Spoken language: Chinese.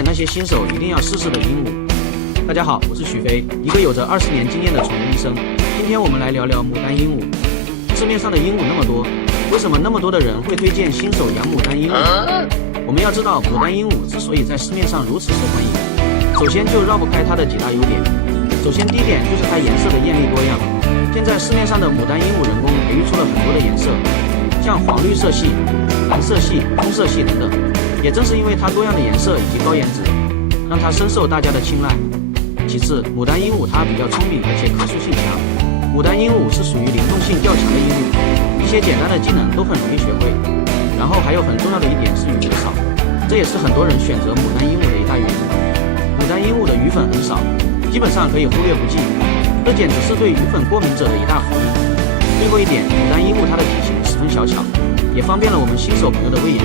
解那些新手一定要试试的鹦鹉。大家好，我是许飞，一个有着20年经验的宠物医生。今天我们来聊聊牡丹鹦鹉。市面上的鹦鹉那么多，为什么那么多的人会推荐新手养牡丹鹦鹉？我们要知道，牡丹鹦鹉之所以在市面上如此受欢迎，首先就绕不开它的几大优点。首先第一点就是它颜色的艳丽多样。现在市面上的牡丹鹦鹉人工培育出了很多的颜色，像黄绿色系、蓝色系、棕色系等等。也正是因为它多样的颜色以及高颜值，让它深受大家的青睐。其次，牡丹鹦鹉它比较聪明，而且可塑性强。牡丹鹦鹉是属于灵动性较强的鹦鹉，一些简单的技能都很容易学会。然后还有很重要的一点是羽粉少，这也是很多人选择牡丹鹦鹉的一大原因。牡丹鹦鹉的羽粉很少，基本上可以忽略不计，这简直是对羽粉过敏者的一大福音。最后一点，牡丹鹦鹉它的体型十分小巧，也方便了我们新手朋友的喂养。